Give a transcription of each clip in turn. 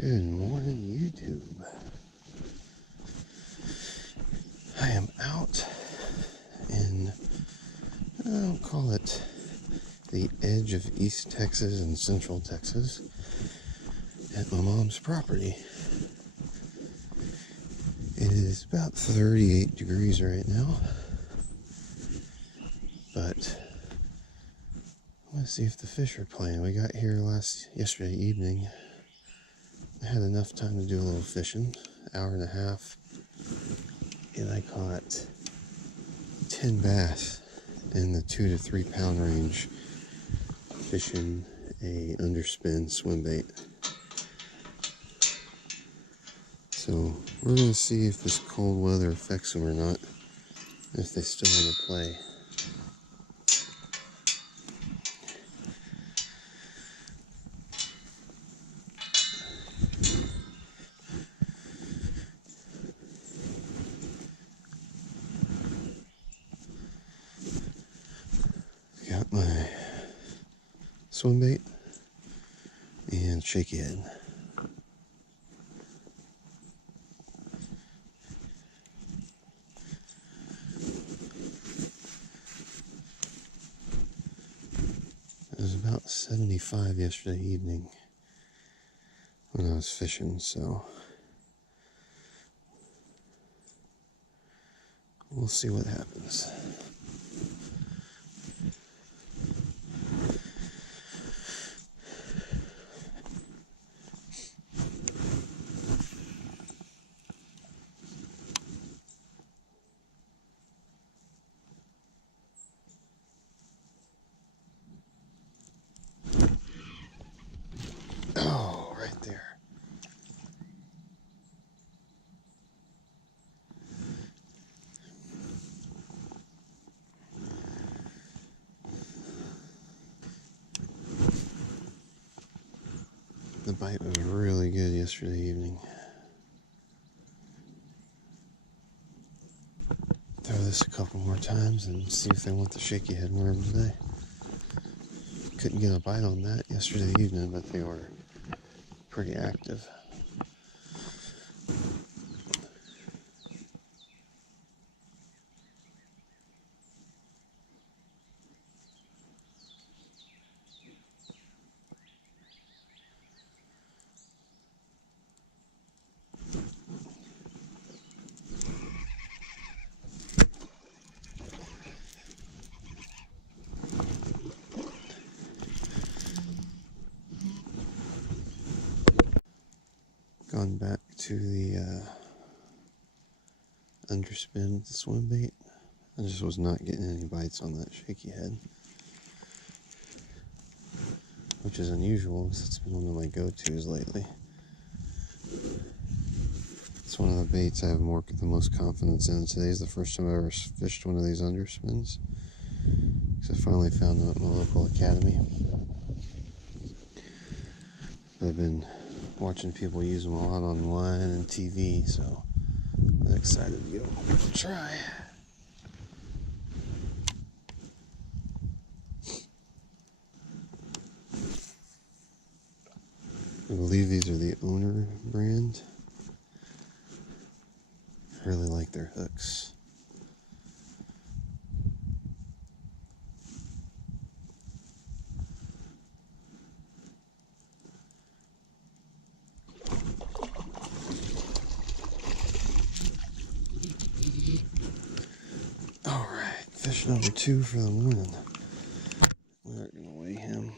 Good morning, YouTube. I am out in, I'll call it the edge of East Texas and Central Texas at my mom's property. It is about 38 degrees right now, but I want to see if the fish are playing. We got here yesterday evening. I had enough time to do a little fishing, hour and a half, and I caught 10 bass in the 2 to 3 pound range fishing a underspin swim bait. So we're going to see if this cold weather affects them or not, if they still want to play. Got my swim bait and shaky head. It was about 75 yesterday evening when I was fishing, so we'll see what happens. Oh, right there. The bite was really good yesterday evening. Throw this a couple more times and see if they want the shaky head worm today. Couldn't get a bite on that yesterday evening, but they were pretty active. Gone back to the underspin with the swim bait. I just was not getting any bites on that shaky head, which is unusual because it's been one of my go-tos lately. It's one of the baits I have the most confidence in. Today's the first time I've ever fished one of these underspins, because I finally found them at my local academy. I've been watching people use them a lot online and TV, so I'm excited to give them a try. I believe these are the Owner brand. I really like their hooks. Alright, fish number 2 for the morning. We're going to weigh him.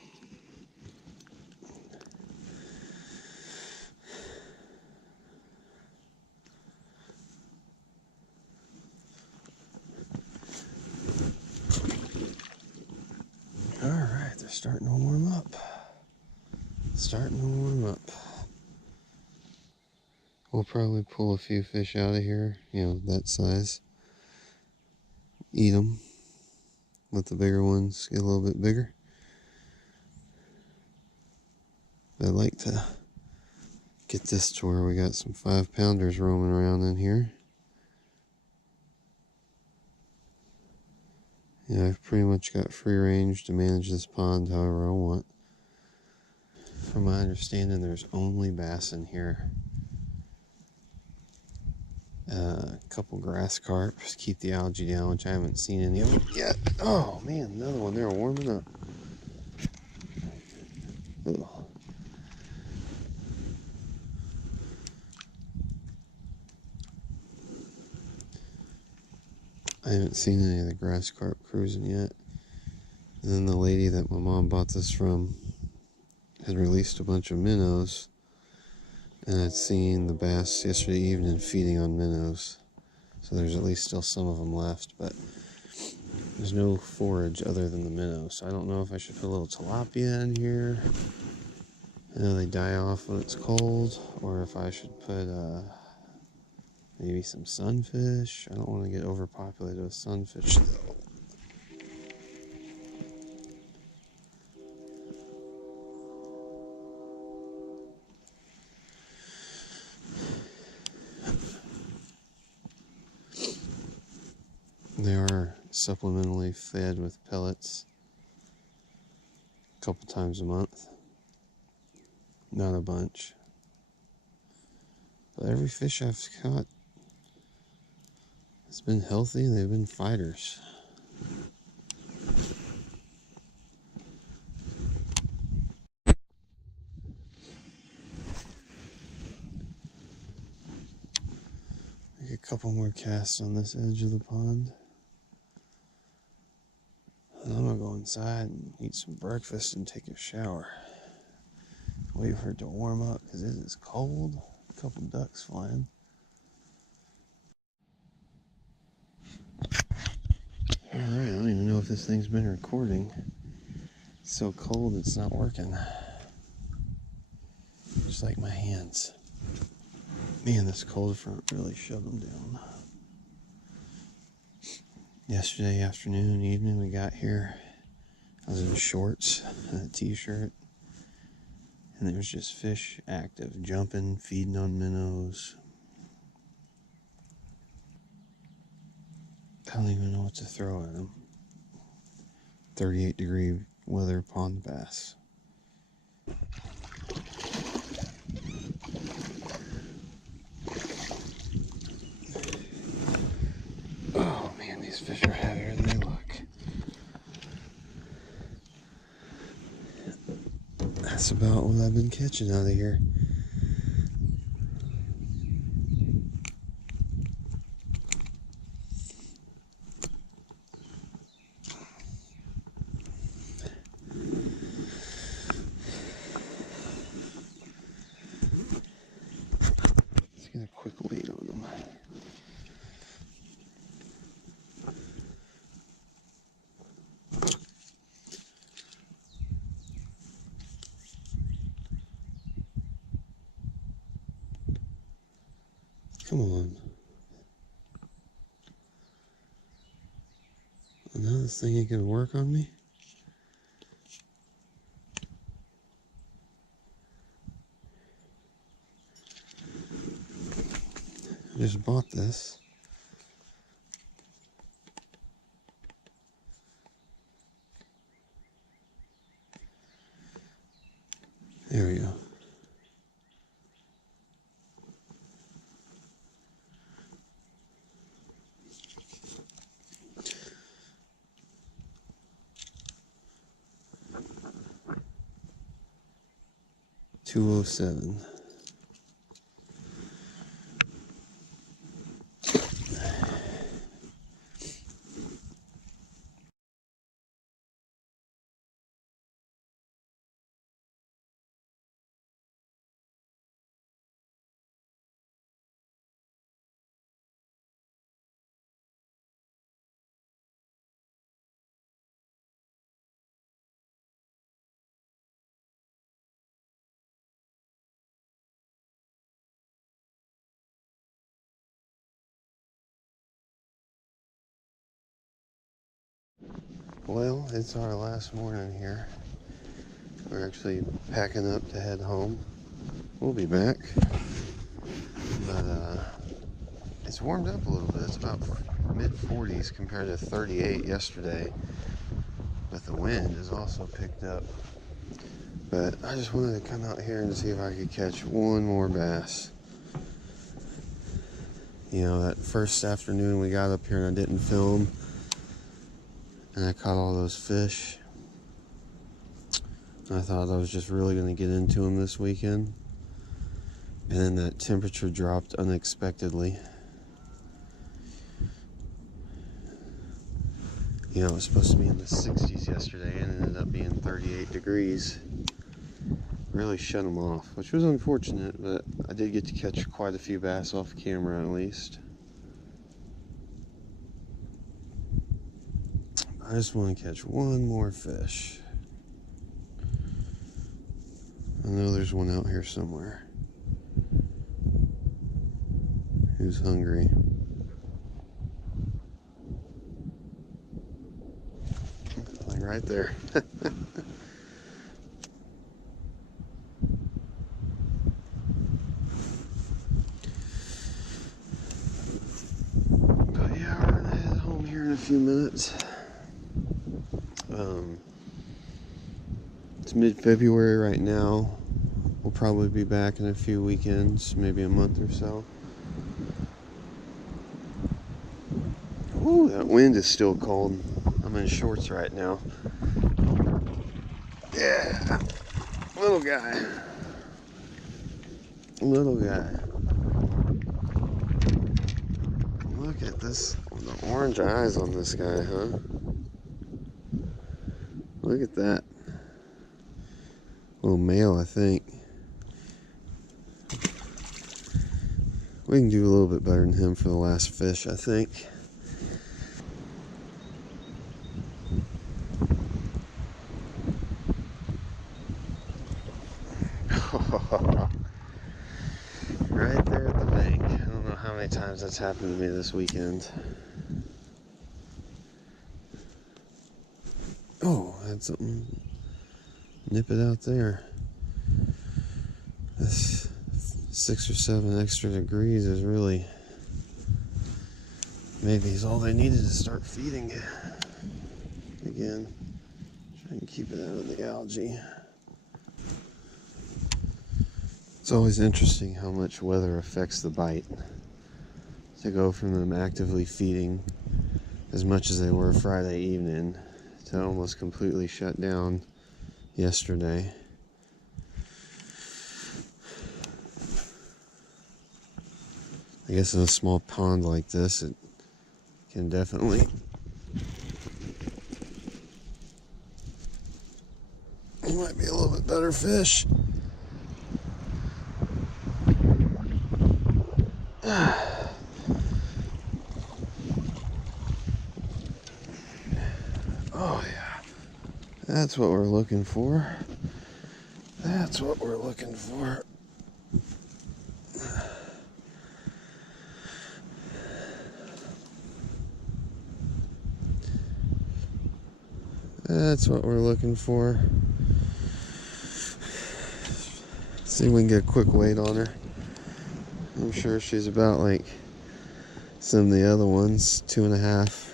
Alright, they're starting to warm up. We'll probably pull a few fish out of here, that size. Eat them. Let the bigger ones get a little bit bigger. I'd like to get this to where we got some 5-pounders roaming around in here. I've pretty much got free range to manage this pond however I want. From my understanding, there's only bass in here. A couple grass carps keep the algae down, which I haven't seen any of them yet. Oh man, another one there warming up. Ugh. I haven't seen any of the grass carp cruising yet. And then the lady that my mom bought this from had released a bunch of minnows, and I'd seen the bass yesterday evening feeding on minnows. So there's at least still some of them left, but there's no forage other than the minnows. So I don't know if I should put a little tilapia in here. I know they die off when it's cold, or if I should put maybe some sunfish. I don't want to get overpopulated with sunfish though. They are supplementally fed with pellets a couple times a month. Not a bunch. But every fish I've caught has been healthy. They've been fighters. Make a couple more casts on this edge of the pond. And I'm gonna go inside and eat some breakfast and take a shower. Wait for it to warm up because it is cold. A couple ducks flying. Alright, I don't even know if this thing's been recording. It's so cold it's not working. Just like my hands. Man, this cold front really shoved them down. Yesterday afternoon, evening, we got here. I was in shorts and a t-shirt. And there was just fish active, jumping, feeding on minnows. I don't even know what to throw at them. 38-degree weather pond bass. Oh man, these fish are heavier than they look. That's about what I've been catching out of here. Let's get a quick weight on them. Come on. Now this thing ain't gonna work on me? I just bought this. There we go. $207. Well, it's our last morning here. We're actually packing up to head home. We'll be back. But it's warmed up a little bit. It's about mid-40s compared to 38 yesterday. But the wind has also picked up. But I just wanted to come out here and see if I could catch one more bass. You know, that first afternoon we got up here and I didn't film, and I caught all those fish. I thought I was just really going to get into them this weekend. And then that temperature dropped unexpectedly. You know, it was supposed to be in the 60s yesterday and it ended up being 38 degrees. Really shut them off, which was unfortunate, but I did get to catch quite a few bass off camera at least. I just want to catch one more fish. I know there's one out here somewhere. Who's hungry? Like right there. But yeah, we're gonna head home here in a few minutes. It's mid-February right now. We'll probably be back in a few weekends, maybe a month or so. Ooh, that wind is still cold. I'm in shorts right now. Yeah, little guy. Little guy. Look at this, the orange eyes on this guy, huh? Look at that. Little male, I think. We can do a little bit better than him for the last fish, I think. Right there at the bank. I don't know how many times that's happened to me this weekend. Oh, I had something nip it out there. This 6 or 7 extra degrees is really, maybe is all they needed to start feeding again. Try and keep it out of the algae. It's always interesting how much weather affects the bite. To go from them actively feeding as much as they were Friday evening to almost completely shut down yesterday. I guess in a small pond like this, it can definitely it might be a little bit better fish. Oh yeah, that's what we're looking for. That's what we're looking for. That's what we're looking for. See if we can get a quick weight on her. I'm sure she's about like some of the other ones, 2.5.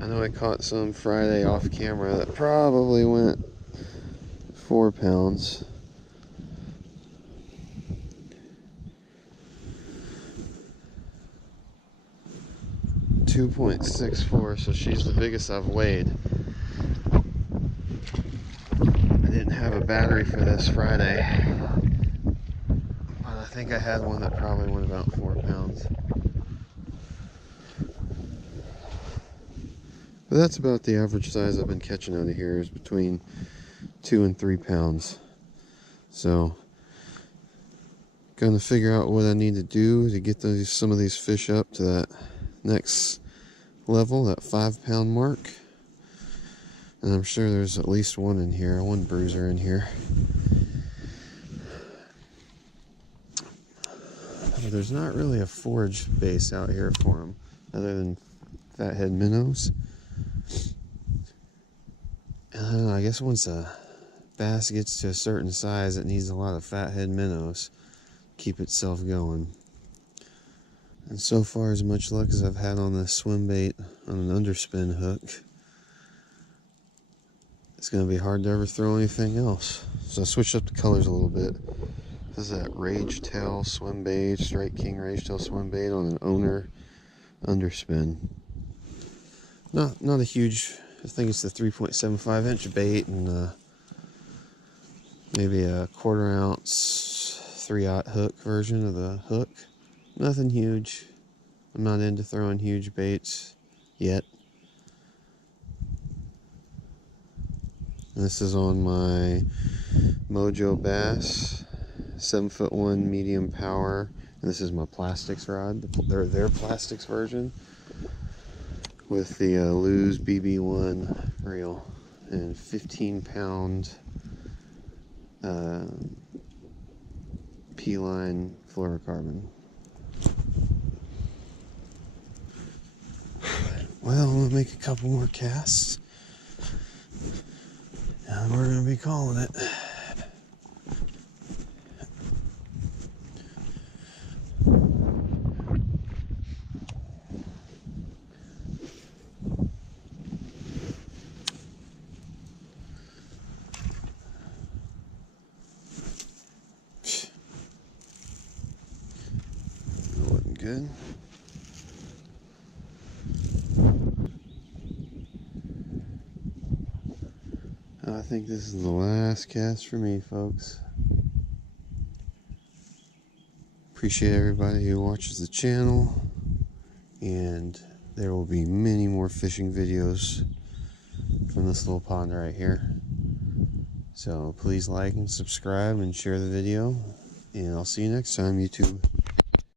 I know I caught some Friday off camera that probably went 4 pounds. .64, so she's the biggest I've weighed. I didn't have a battery for this Friday, but I think I had one that probably went about 4 pounds. But that's about the average size I've been catching out of here, is between 2 and 3 pounds. So, gonna figure out what I need to do to get some of these fish up to that next level, that 5 pound mark. And I'm sure there's at least one in here, one bruiser in here. But there's not really a forage base out here for them, other than fathead minnows. And I don't know, I guess once a bass gets to a certain size, it needs a lot of fathead minnows to keep itself going. And so far, as much luck as I've had on this swim bait on an underspin hook, it's going to be hard to ever throw anything else. So I switched up the colors a little bit. This is that Rage Tail swim bait, Strike King Rage Tail swim bait on an owner underspin. Not a huge, I think it's the 3.75 inch bait and maybe a 1/4 ounce 3/0 hook version of the hook. Nothing huge. I'm not into throwing huge baits yet. This is on my Mojo Bass 7'1" medium power, and this is my plastics rod, their plastics version, with the Lew's BB1 reel and 15-pound P-line fluorocarbon. Well, I'm gonna make a couple more casts, and we're gonna be calling it. That wasn't good. I think this is the last cast for me, folks. Appreciate everybody who watches the channel, and there will be many more fishing videos from this little pond right here. So please like and subscribe and share the video, and I'll see you next time, YouTube.